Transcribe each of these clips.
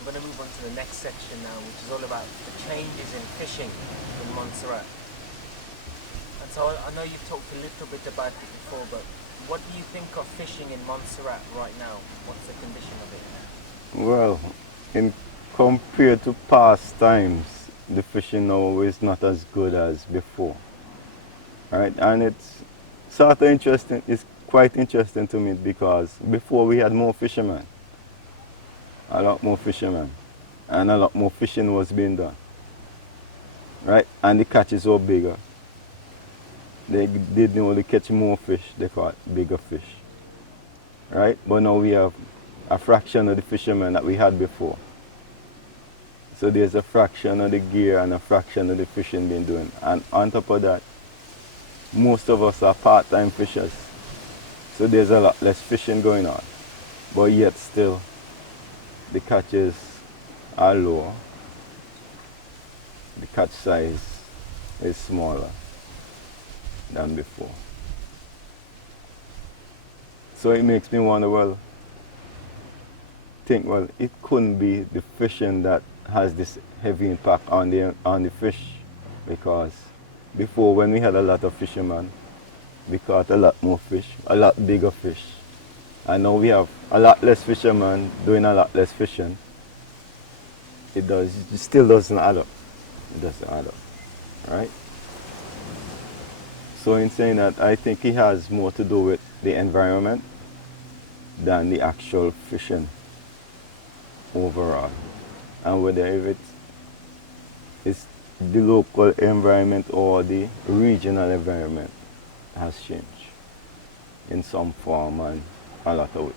I'm going to move on to the next section now, which is all about the changes in fishing in Montserrat. And so I know you've talked a little bit about it before, but what do you think of fishing in Montserrat right now? What's the condition of it? Well, in compared to past times, the fishing now is not as good as before. Right? And it's sort of interesting, it's quite interesting to me because before we had more fishermen, a lot more fishermen, and a lot more fishing was being done. Right? And the catches were bigger. They didn't only catch more fish, they caught bigger fish. Right? But now we have a fraction of the fishermen that we had before. So there's a fraction of the gear and a fraction of the fishing being done. And on top of that, most of us are part-time fishers. So there's a lot less fishing going on. But yet still, the catches are lower. The catch size is smaller than before. So it makes me wonder, well, it couldn't be the fishing that has this heavy impact on the fish, because before, when we had a lot of fishermen, we caught a lot more fish, a lot bigger fish. And now we have a lot less fishermen doing a lot less fishing. It still doesn't add up. It doesn't add up, right? So in saying that, I think it has more to do with the environment than the actual fishing overall. And whether if it's the local environment or the regional environment has changed in some form and a lot of ways.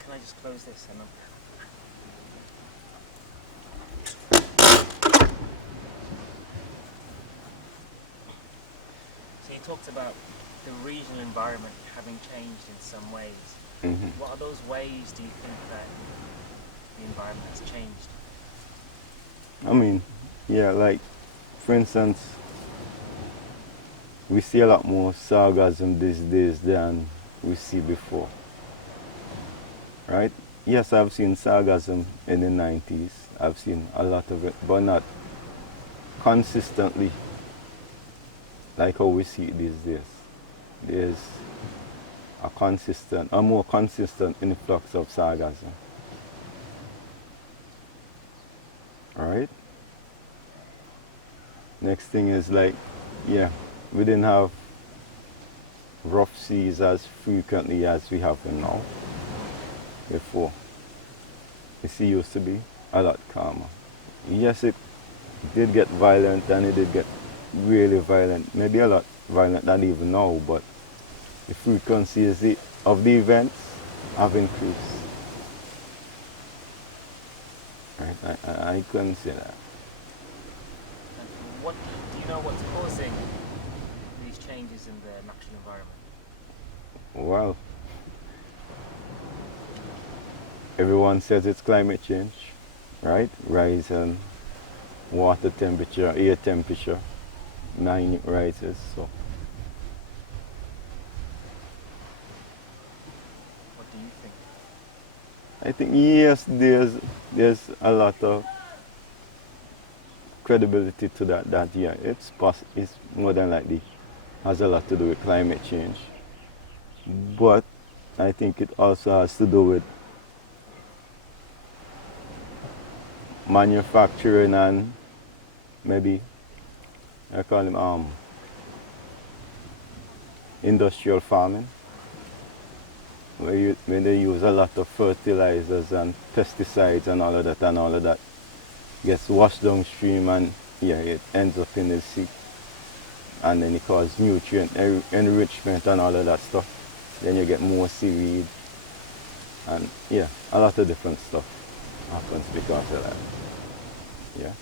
Can I just close this? So you talked about the regional environment having changed in some ways. Mm-hmm. What are those ways do you think that the environment has changed? I mean, yeah, like, for instance, we see a lot more sargassum these days than we see before, right? Yes, I've seen sargassum in the 90s. I've seen a lot of it, but not consistently like how we see it these days. There's a more consistent influx of sargassum. All right? Next thing is, like, yeah, we didn't have rough seas as frequently as we have them now before. The sea used to be a lot calmer. Yes, it did get violent, and it did get really violent, maybe a lot violent than even now, but the frequency of the events have increased. Right? I couldn't say that. And do you know what's causing these changes in the natural environment? Well, everyone says it's climate change, right? Rise in water temperature, air temperature, minute rises. So, What do you think? I think, yes, there's a lot of credibility to that. That, yeah, it's more than likely has a lot to do with climate change. But I think it also has to do with manufacturing and maybe, I call them industrial farming, where they use a lot of fertilizers and pesticides and all of that gets washed downstream, and yeah, it ends up in the sea, and then it causes nutrient enrichment and all of that stuff. Then you get more seaweed, and yeah, a lot of different stuff happens because of that. Yeah.